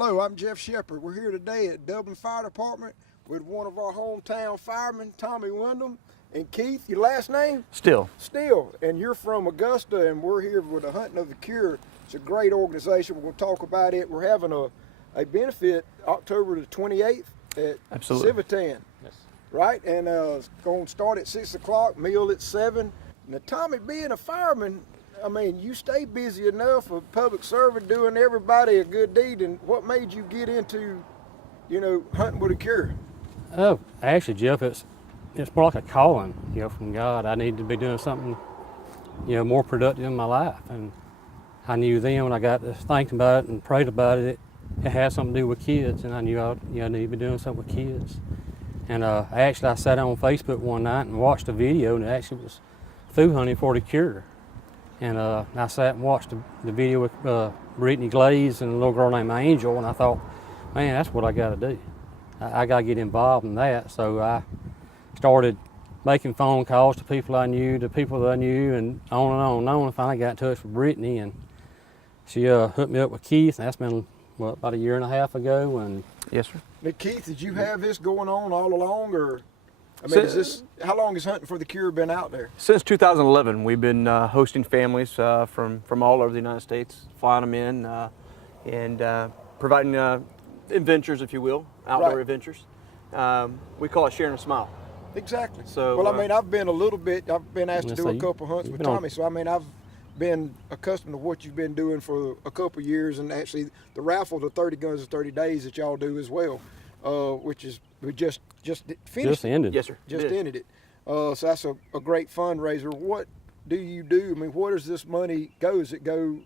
Hello, I'm Jeff Shepard. We're here today at Dublin Fire Department with one of our hometown firemen, Tommy Wyndham. And Keith, your last name? Still. Still. And you're from Augusta, and we're here with the Hunting of the Cure. It's a great organization. We're going to talk about it. We're having a benefit October the 28th at Civitan. Yes. Right? And it's going to start at 6 o'clock, meal at 7. Now, Tommy, being a fireman, I mean, you stay busy enough of public service, doing everybody a good deed. And what made you get into, hunting with a cure? Oh, actually, Jeff, it's more like a calling, from God. I need to be doing something, more productive in my life. And I knew then when I got to thinking about it and prayed about it, it had something to do with kids, and I knew I need to be doing something with kids. And I sat on Facebook one night and watched a video, and it actually was food hunting for the cure. And I sat and watched the video with Brittany Glaze and a little girl named Angel, and I thought, man, that's what I got to do. I got to get involved in that. So I started making phone calls to people I knew, to people that I knew, and on and on and on. And finally got in touch with Brittany, and she hooked me up with Keith. And that's been, about a year and a half ago. And yes, sir. Now, Keith, did you have this going on all along, or? I mean, how long has Hunting for the Cure been out there? Since 2011, we've been hosting families from all over the United States, flying them in and providing adventures, if you will, outdoor adventures. We call it sharing a smile. Exactly. So, well, I mean, I've been asked to do a couple hunts with Tommy, so I mean, I've been accustomed to what you've been doing for a couple of years, and actually the raffle, the 30 guns in 30 days that y'all do as well, which is we just finished. Just ended. Yes, sir. Just ended it. So that's a great fundraiser. What do you do? I mean, where does this money go? Does it go,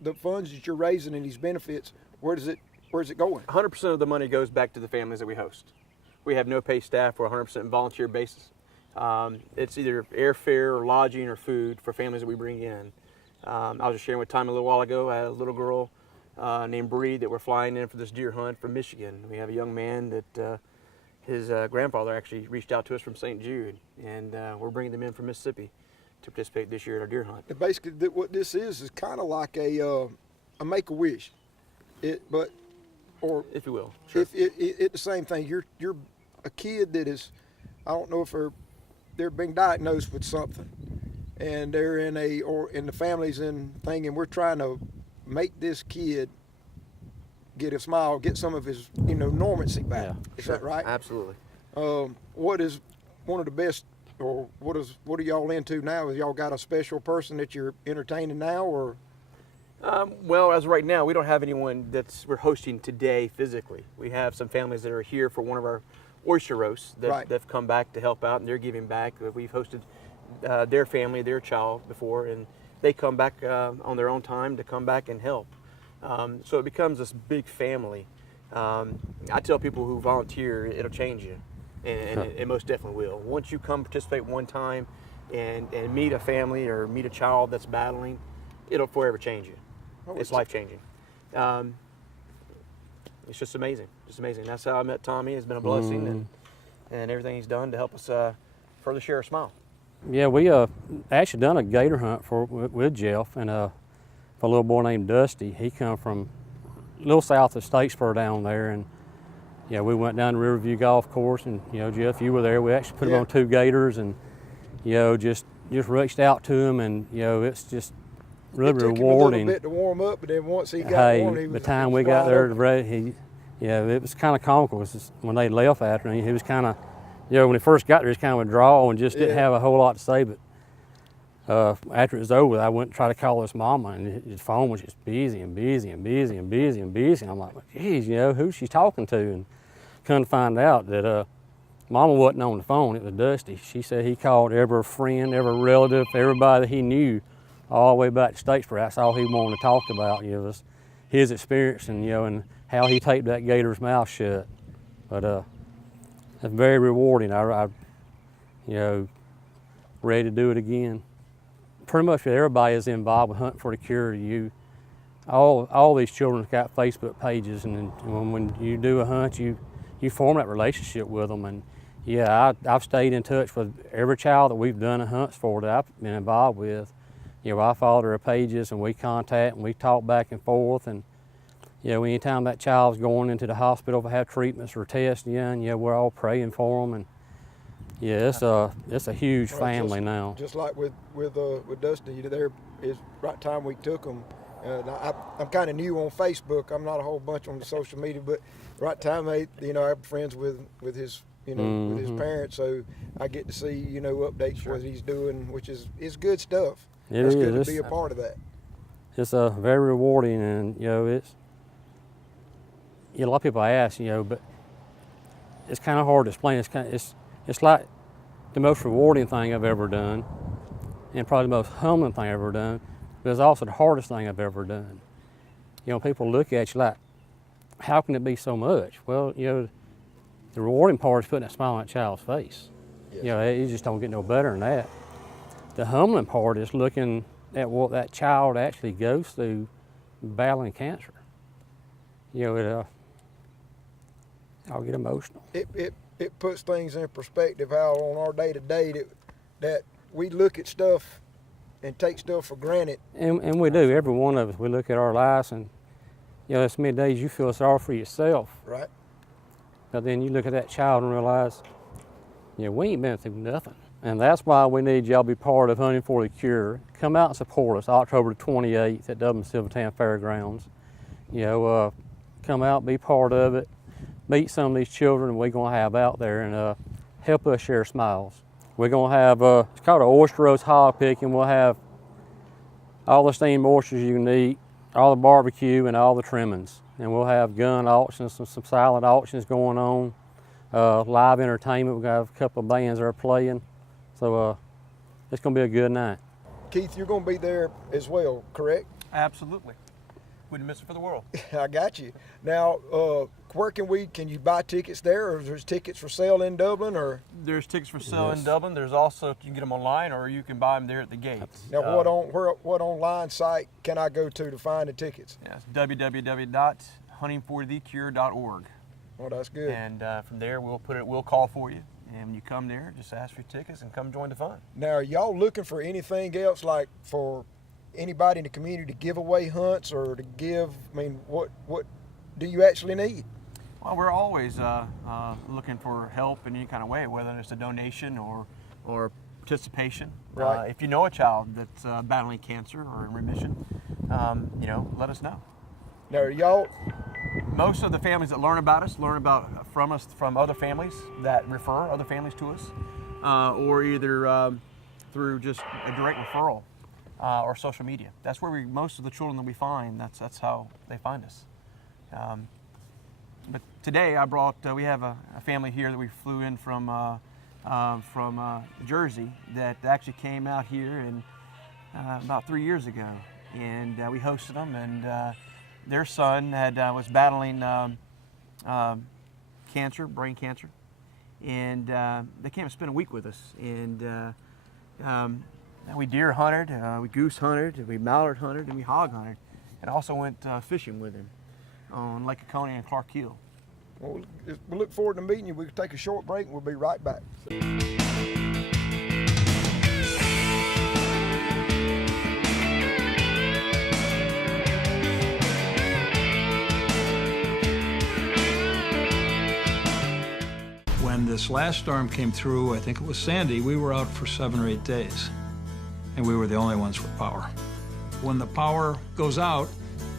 the funds that you're raising and these benefits, where's it going? 100% of the money goes back to the families that we host. We have no paid staff. We're 100% volunteer basis. It's either airfare or lodging or food for families that we bring in. I was just sharing with Tommy a little while ago. I had a little girl named Bree that we're flying in for this deer hunt from Michigan. We have a young man that his grandfather actually reached out to us from St. Jude, and we're bringing them in from Mississippi to participate this year in our deer hunt. And basically, what this is kind of like a Make-A-Wish, if you will. Sure. It's the same thing. You're a kid that is, I don't know if they're being diagnosed with something, and they're in the family's in thing, and we're trying to make this kid get a smile, get some of his, normancy back. Yeah, is that right? Absolutely. What is one of the best, or what are y'all into now? Have y'all got a special person that you're entertaining now, or? Well, as of right now, we don't have anyone we're hosting today physically. We have some families that are here for one of our oyster roasts that've come back to help out, and they're giving back. We've hosted their family, their child before, and they come back on their own time to come back and help. So it becomes this big family. I tell people who volunteer, it'll change you, and it most definitely will. Once you come participate one time and meet a family or meet a child that's battling, it'll forever change you. It's life-changing. It's just amazing. Just amazing. That's how I met Tommy. It's been a blessing, and everything he's done to help us further share a smile. Yeah, we actually done a gator hunt with Jeff and for a little boy named Dusty. He come from a little south of Statesboro down there, and we went down to Riverview Golf Course, and Jeff, you were there. We actually put him on 2 gators, and just reached out to him, and it's just really rewarding. It took him a little bit to warm up, but then once he got warm, he was. By the time we got there, it was kind of comical. When they left after him, he was kind of, when he first got there, he was kind of withdrawal and just didn't have a whole lot to say. But after it was over, I went and tried to call his mama, and his phone was just busy and busy and busy and busy and busy. And I'm like, geez, who's she talking to? And come to find out that mama wasn't on the phone. It was Dusty. She said he called every friend, every relative, everybody that he knew, all the way back to Statesboro. That's all he wanted to talk about, was his experience and and how he taped that gator's mouth shut. But it's very rewarding. I ready to do it again. Pretty much everybody is involved with Hunting for the Cure. All these children got Facebook pages, and when you do a hunt, you form that relationship with them. And I've stayed in touch with every child that we've done hunts for that I've been involved with. I follow their pages, and we contact and we talk back and forth, and anytime that child's going into the hospital to have treatments or tests done, we're all praying for them, and it's a huge family now. Just like with Dustin, there is right time we took them. I'm kind of new on Facebook. I'm not a whole bunch on the social media, but right time I'm friends with his with his parents, so I get to see updates what he's doing, which is good stuff. It's good to be a part of that. It's very rewarding, and it's a lot of people ask, but it's kind of hard to explain. It's like the most rewarding thing I've ever done, and probably the most humbling thing I've ever done, but it's also the hardest thing I've ever done. People look at you like, how can it be so much? Well, the rewarding part is putting a smile on that child's face. Yes. You just don't get no better than that. The humbling part is looking at what that child actually goes through battling cancer. I'll get emotional. It puts things in perspective how on our day-to-day that we look at stuff and take stuff for granted. And we do, every one of us. We look at our lives, and there's many days you feel sorry for yourself. Right. But then you look at that child and realize, we ain't been through nothing. And that's why we need y'all to be part of Hunting for the Cure. Come out and support us October 28th at Dublin Silvertown Fairgrounds. Come out, be part of it, meet some of these children we're going to have out there, and help us share smiles. We're going to have, it's called an oyster roast hog picking. We'll have all the steamed oysters you can eat, all the barbecue, and all the trimmings. And we'll have gun auctions, some silent auctions going on, live entertainment. We've got a couple of bands that are playing. So it's going to be a good night. Keith, you're going to be there as well, correct? Absolutely. Wouldn't miss it for the world. I got you. Now, where can you buy tickets there, or there's tickets for sale in Dublin, or? There's tickets for sale in Dublin. There's also, you can get them online, or you can buy them there at the gates. Now, what online site can I go to find the tickets? Yes, www.huntingforthecure.org. Well, that's good. And from there, we'll call for you. And when you come there, just ask for your tickets and come join the fun. Now, are y'all looking for anything else, like for anybody in the community to give away hunts or to give? I mean, what do you actually need? Well, we're always looking for help in any kind of way, whether it's a donation or participation. Right. If you know a child that's battling cancer or in remission, let us know. Now, y'all. Most of the families that learn about us from us from other families that refer other families to us, or either through just a direct referral or social media. That's where most of the children that we find, that's how they find us. But today we have a family here that we flew in from Jersey that actually came out here about 3 years ago, and we hosted them, and their son was battling cancer, brain cancer, and they came and spent a week with us. And we deer hunted, we goose hunted, we mallard hunted, and we hog hunted, and also went fishing with him on Lake Oconee and Clark Hill. Well, we look forward to meeting you. We'll take a short break and we'll be right back. When this last storm came through, I think it was Sandy, we were out for 7 or 8 days, and we were the only ones with power. When the power goes out,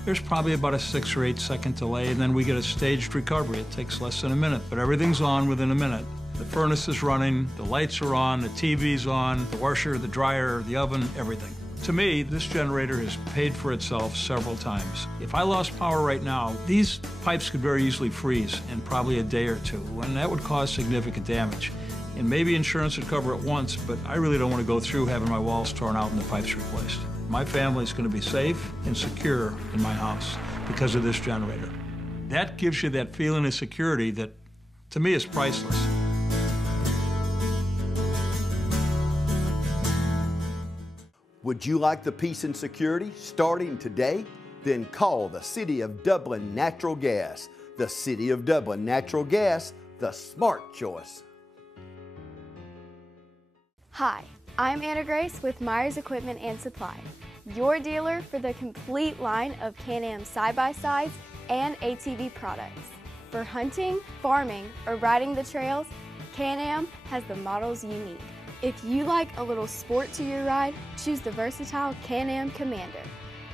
there's probably about a 6 or 8 second delay, and then we get a staged recovery. It takes less than a minute, but everything's on within a minute. The furnace is running, the lights are on, the TV's on, the washer, the dryer, the oven, everything. To me, this generator has paid for itself several times. If I lost power right now, these pipes could very easily freeze in probably a day or two, and that would cause significant damage. And maybe insurance would cover it once, but I really don't want to go through having my walls torn out and the pipes replaced. My family's going to be safe and secure in my house because of this generator. That gives you that feeling of security that, to me, is priceless. Would you like the peace and security starting today? Then call the City of Dublin Natural Gas. The City of Dublin Natural Gas, the smart choice. Hi, I'm Anna Grace with Myers Equipment and Supply, your dealer for the complete line of CanAm side-by-sides and ATV products. For hunting, farming, or riding the trails, CanAm has the models you need. If you like a little sport to your ride, choose the versatile CanAm Commander.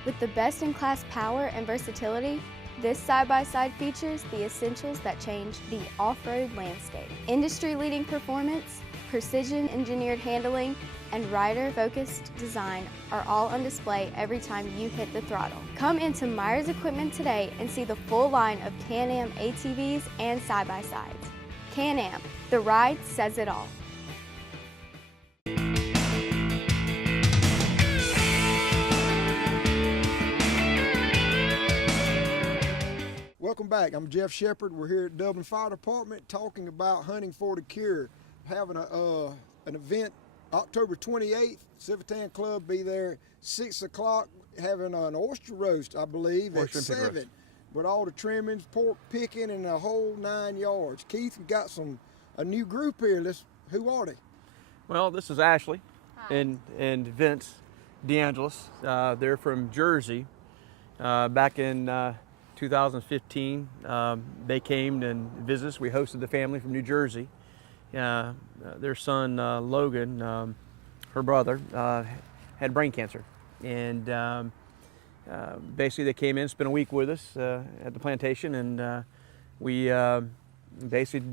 With the best-in-class power and versatility, this side-by-side features the essentials that change the off-road landscape. Industry-leading performance, precision-engineered handling, and rider-focused design are all on display every time you hit the throttle. Come into Myers Equipment today and see the full line of CanAm ATVs and side-by-sides. CanAm, the ride says it all. Welcome back. I'm Jeff Shepard. We're here at Dublin Fire Department talking about hunting for the cure. Having an event October 28th. Civitan Club be there 6 o'clock. Having an oyster roast, I believe, at 7. With all the trimmings, pork picking, and a whole 9 yards. Keith, we got a new group here. Who are they? Well, this is Ashley and Vince DeAngelis. They're from Jersey. Back in 2015, they came and visited us. We hosted the family from New Jersey. Their son Logan, her brother, had brain cancer, and basically they came in, spent a week with us at the plantation, and we basically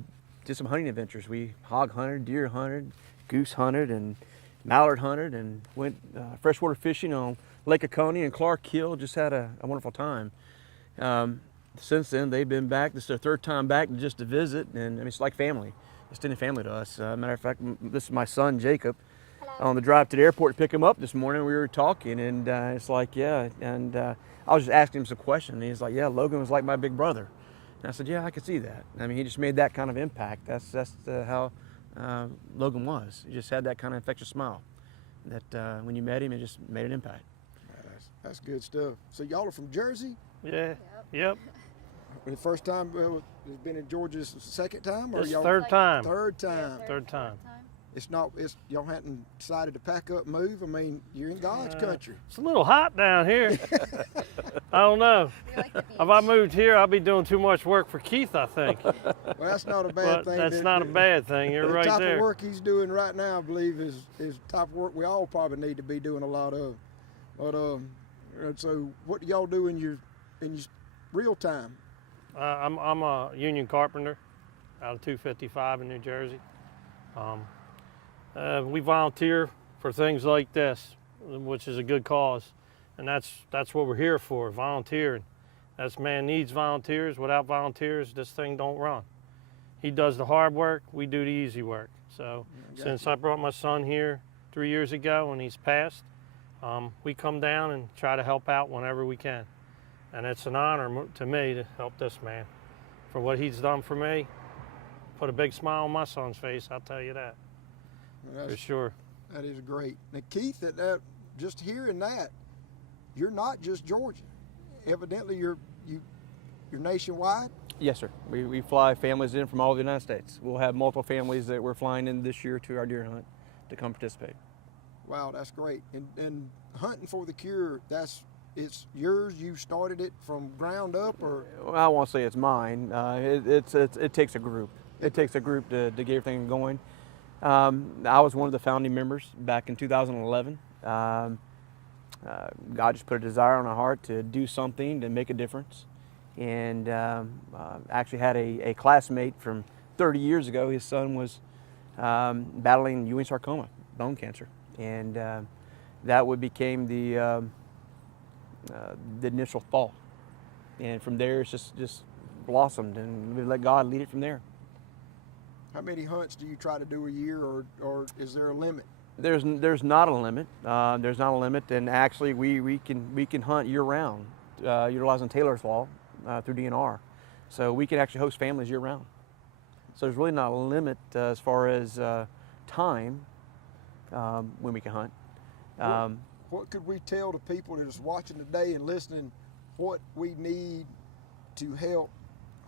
did some hunting adventures. We hog hunted, deer hunted, goose hunted, and mallard hunted, and went freshwater fishing on Lake Oconee and Clark Hill. Just had a wonderful time. Since then, they've been back. This is their third time back just to visit, and I mean, it's like family. It's in the family to us. Matter of fact, this is my son, Jacob. Hello. On the drive to the airport to pick him up this morning, we were talking, and it's like, yeah, and I was just asking him some questions, and he's like, yeah, Logan was like my big brother. And I said, yeah, I could see that. I mean, he just made that kind of impact. That's how Logan was. He just had that kind of infectious smile that when you met him, it just made an impact. That's good stuff. So y'all are from Jersey? Yeah. Yep. The first time has been in Georgia's second time, or This y'all third time. Third time. Third time. Y'all hadn't decided to pack up, move. I mean, you're in God's country. It's a little hot down here. I don't know. If I moved here, I'd be doing too much work for Keith, I think. Well, that's not a bad But thing. that's not a bad thing. You're right there. The type there. of work he's doing right now, I believe, is the type of work we all probably need to be doing a lot of. But so what do y'all do in your real time? I'm a union carpenter out of 255 in New Jersey. We volunteer for things like this, which is a good cause, and that's what we're here for, volunteering. This man needs volunteers. Without volunteers, this thing don't run. He does the hard work, we do the easy work. So since I brought my son here 3 years ago and he's passed, we come down and try to help out whenever we can. And it's an honor to me to help this man. For what he's done for me, put a big smile on my son's face, I'll tell you that. For sure. That is great. Now, Keith, just hearing that, you're not just Georgia. Evidently, you're nationwide. Yes, sir. We fly families in from all over the United States. We'll have multiple families that we're flying in this year to our deer hunt to come participate. Wow, that's great. And hunting for the cure, it's yours. You started it from ground up, or? Well, I won't say it's mine. It takes a group. It takes a group to get everything going. I was one of the founding members back in 2011. God just put a desire on our heart to do something to make a difference, and actually had a classmate from 30 years ago. His son was battling Ewing sarcoma, bone cancer, and that became the initial thought, and from there it's just blossomed, and we let God lead it from there. How many hunts do you try to do a year, or is there a limit? There's not a limit. There's not a limit, and actually we can hunt year round, utilizing Taylor's Law through DNR, so we can actually host families year round. So there's really not a limit as far as time when we can hunt. What could we tell the people that is watching today and listening what we need to help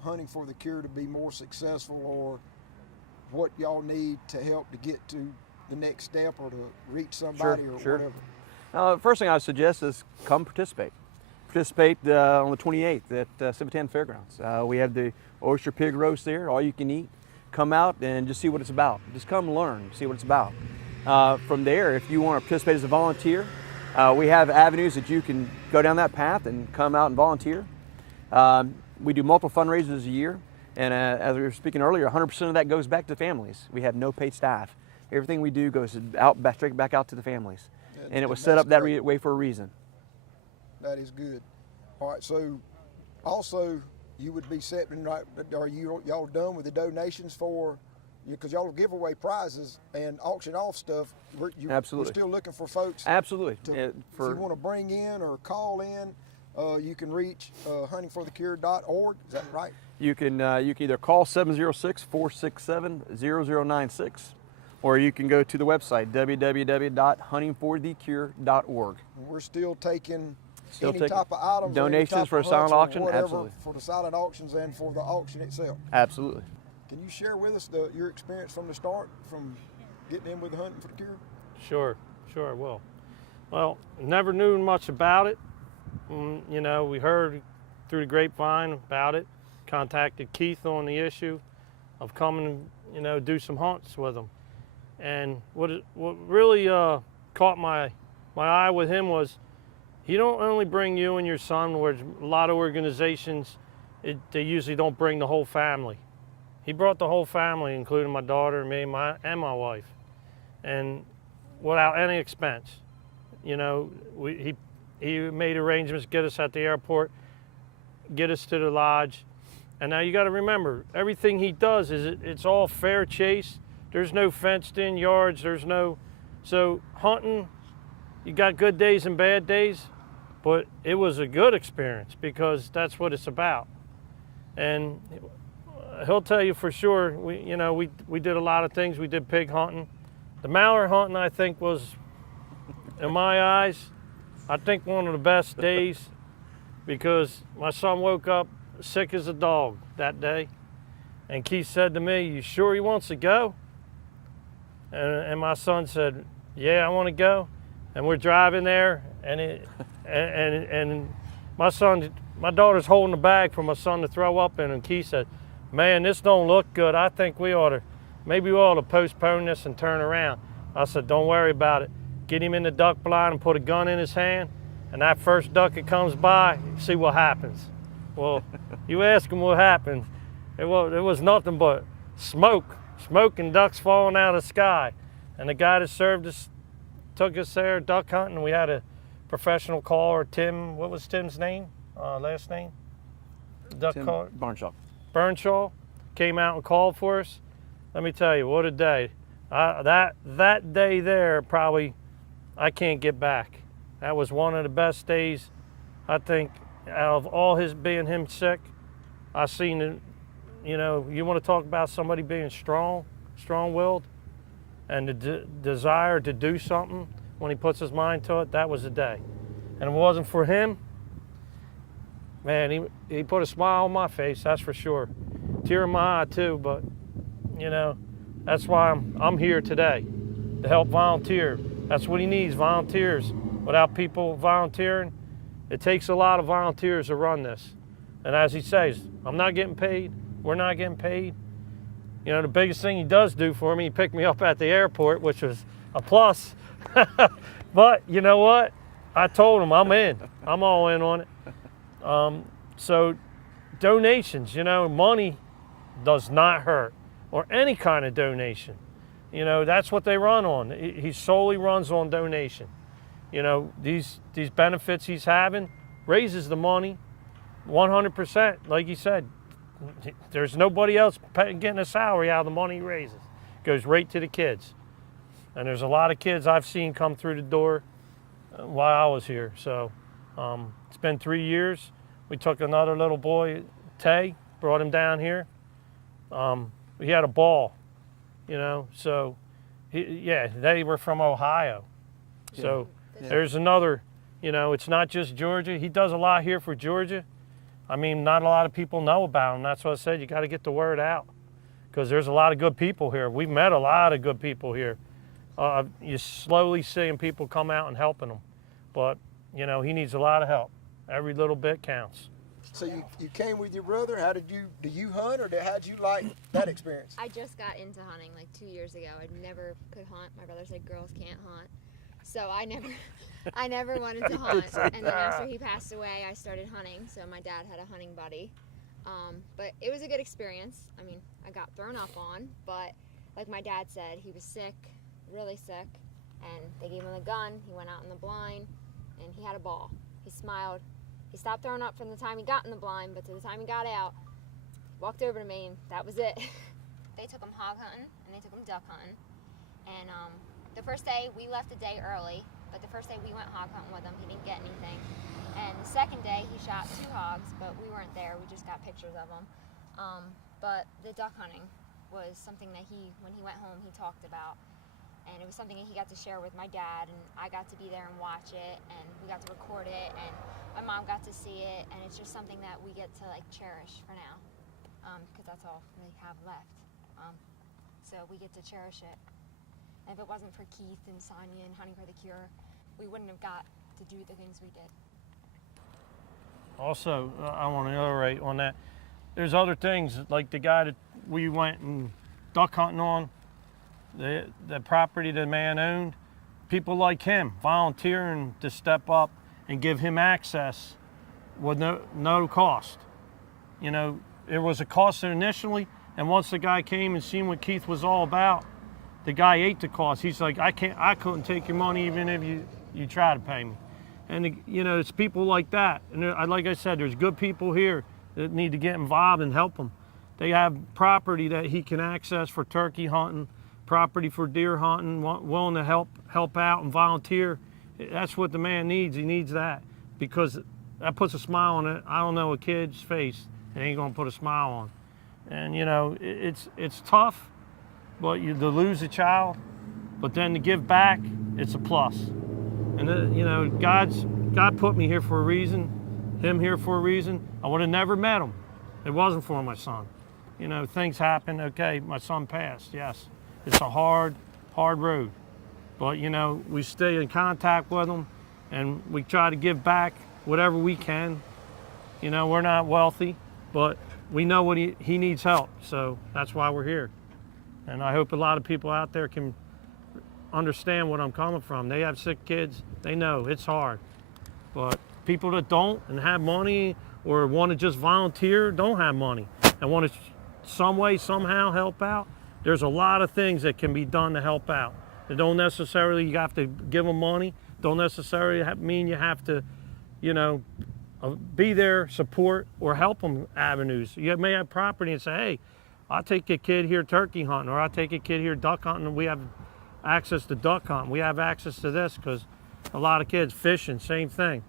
hunting for the cure to be more successful, or what y'all need to help to get to the next step or to reach somebody or whatever? First thing I would suggest is come participate. participate on the 28th at Civitan Fairgrounds. We have the oyster pig roast there, all you can eat. Come out and just see what it's about. Just come learn, see what it's about. From there, if you want to participate as a volunteer, we have avenues that you can go down that path and come out and volunteer. We do multiple fundraisers a year, and as we were speaking earlier, 100% of that goes back to families. We have no paid staff. Everything we do goes straight back out to the families. And it was set up that way for a reason. That is good. All right, so also you would be setting, right, are y'all done with the donations for, because y'all will give away prizes and auction off stuff. Absolutely. We're still looking for folks. Absolutely. If you want to bring in or call in, you can reach huntingforthecure.org. Is that right? You can either call 706-467-0096, or you can go to the website www.huntingforthecure.org. We're still taking Still any type of items, donations for a silent auction, absolutely. For the silent auctions and for the auction itself. Absolutely. Can you share with us your experience from the start, from getting in with the Hunting for the Cure? Sure I will. Well, never knew much about it. You know, we heard through the grapevine about it, contacted Keith on the issue of coming, you know, do some hunts with him. And what really caught my eye with him was he don't only bring you and your son, where a lot of organizations, they usually don't bring the whole family. He brought the whole family, including my daughter, me, and my wife, and without any expense. You know, he made arrangements to get us at the airport, get us to the lodge. And now you got to remember, everything he does it's all fair chase. There's no fenced in yards. So hunting, you got good days and bad days, but it was a good experience because that's what it's about. And he'll tell you for sure, we did a lot of things. We did pig hunting. The mallard hunting, I think, was, in my eyes, I think one of the best days, because my son woke up sick as a dog that day. And Keith said to me, "You sure he wants to go?" And my son said, "Yeah, I want to go." And we're driving there, and my daughter's holding the bag for my son to throw up in, and Keith said, "Man, this don't look good. I think we ought to postpone this and turn around." I said, "Don't worry about it. Get him in the duck blind and put a gun in his hand, and that first duck that comes by, see what happens." Well, you ask him what happened. It was nothing but smoke and ducks falling out of the sky. And the guy that served us took us there duck hunting. We had a professional caller, Tim. What was Tim's name? Last name? Duck caller. Burnshaw came out and called for us. Let me tell you, what a day! That day there, probably I can't get back. That was one of the best days, I think, out of all his being him sick. I seen it. You know, you want to talk about somebody being strong-willed, and the desire to do something when he puts his mind to it. That was the day, and if it wasn't for him, man, he put a smile on my face. That's for sure. Tear in my eye too, but you know, that's why I'm here today, to help volunteer. That's what he needs, volunteers. Without people volunteering, it takes a lot of volunteers to run this. And as he says, I'm not getting paid. We're not getting paid. You know, the biggest thing he does do for me, he picked me up at the airport, which was a plus. But you know what? I told him I'm in. I'm all in on it. So donations, you know, money does not hurt, or any kind of donation. You know, that's what they run on. He solely runs on donation. You know, these benefits he's having raises the money 100%. Like he said, there's nobody else getting a salary out of the money he raises. It goes right to the kids. And there's a lot of kids I've seen come through the door while I was here. So it's been 3 years. We took another little boy, Tay, brought him down here. He had a ball, you know, so they were from Ohio. So there's another, you know, it's not just Georgia. He does a lot here for Georgia. I mean, not a lot of people know about him. That's what I said, you got to get the word out, because there's a lot of good people here. We've met a lot of good people here. You're slowly seeing people come out and helping them. But, you know, he needs a lot of help. Every little bit counts. So you came with your brother. Do you hunt, or how'd you like that experience? I just got into hunting like 2 years ago. I never could hunt. My brother said girls can't hunt. So I never wanted to hunt. And then after he passed away, I started hunting. So my dad had a hunting buddy. But it was a good experience. I mean, I got thrown up on, but like my dad said, he was sick, really sick, and they gave him a gun. He went out in the blind, and he had a ball. He smiled. He stopped throwing up from the time he got in the blind, but to the time he got out, walked over to me, and that was it. They took him hog hunting, and they took him duck hunting. And the first day, we left a day early, but the first day we went hog hunting with him, he didn't get anything. And the second day, he shot 2 hogs, but we weren't there. We just got pictures of them. But the duck hunting was something that when he went home, he talked about. And it was something that he got to share with my dad, and I got to be there and watch it, and we got to record it, and my mom got to see it, and it's just something that we get to like cherish for now, because that's all we have left. So we get to cherish it. And if it wasn't for Keith and Sonia and Hunting for the Cure, we wouldn't have got to do the things we did. Also, I want to iterate on that. There's other things, like the guy that we went and duck hunting on, the property the man owned, people like him volunteering to step up and give him access with no cost. You know, there was a cost initially, and once the guy came and seen what Keith was all about, the guy ate the cost. He's like, I couldn't take your money even if you try to pay me. And you know, it's people like that. And like I said, there's good people here that need to get involved and help them. They have property that he can access for turkey hunting, property for deer hunting, willing to help out and volunteer. That's what the man needs. He needs that, because that puts a smile on it. I don't know a kid's face that ain't gonna put a smile on. And you know, it's tough, but to lose a child, but then to give back, it's a plus. And you know, God put me here for a reason, him here for a reason. I would have never met him. It wasn't for my son. You know, things happen. Okay, my son passed. Yes, it's a hard road. But you know, we stay in contact with him, and we try to give back whatever we can. You know, we're not wealthy, but we know what he needs help. So that's why we're here. And I hope a lot of people out there can understand what I'm coming from. They have sick kids. They know it's hard. But people that don't and have money or want to just volunteer, don't have money, and want to some way, somehow help out, there's a lot of things that can be done to help out. It don't necessarily you have to give them money. Don't necessarily mean you have to, you know, be there, support, or help them avenues. You may have property and say, hey, I'll take a kid here turkey hunting, or I'll take a kid here duck hunting, and we have access to duck hunting. We have access to this, because a lot of kids fishing, same thing.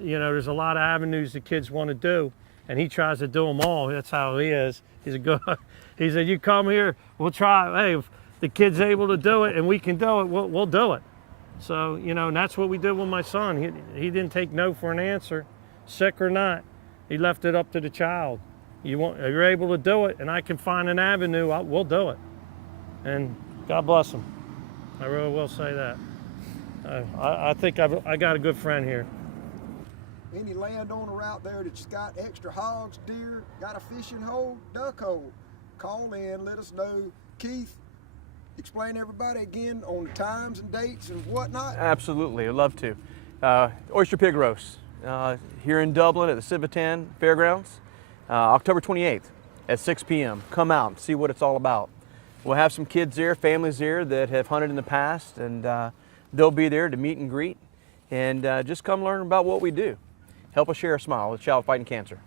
You know, there's a lot of avenues that kids want to do, and he tries to do them all. That's how he is. He's a good, he said, you come here, we'll try. Hey, if the kid's able to do it and we can do it, we'll do it. So, you know, and that's what we did with my son. He didn't take no for an answer, sick or not. He left it up to the child. You're able to do it, and I can find an avenue, we'll do it. And God bless him. I really will say that. I think I got a good friend here. Any landowner out there that's got extra hogs, deer, got a fishing hole, duck hole, call in, let us know. Keith, explain to everybody again on the times and dates and whatnot. Absolutely, I'd love to. Oyster Pig Roast here in Dublin at the Civitan Fairgrounds, October 28th at 6 p.m. Come out and see what it's all about. We'll have some kids there, families there that have hunted in the past, and they'll be there to meet and greet, and just come learn about what we do. Help us share a smile with a child fighting cancer.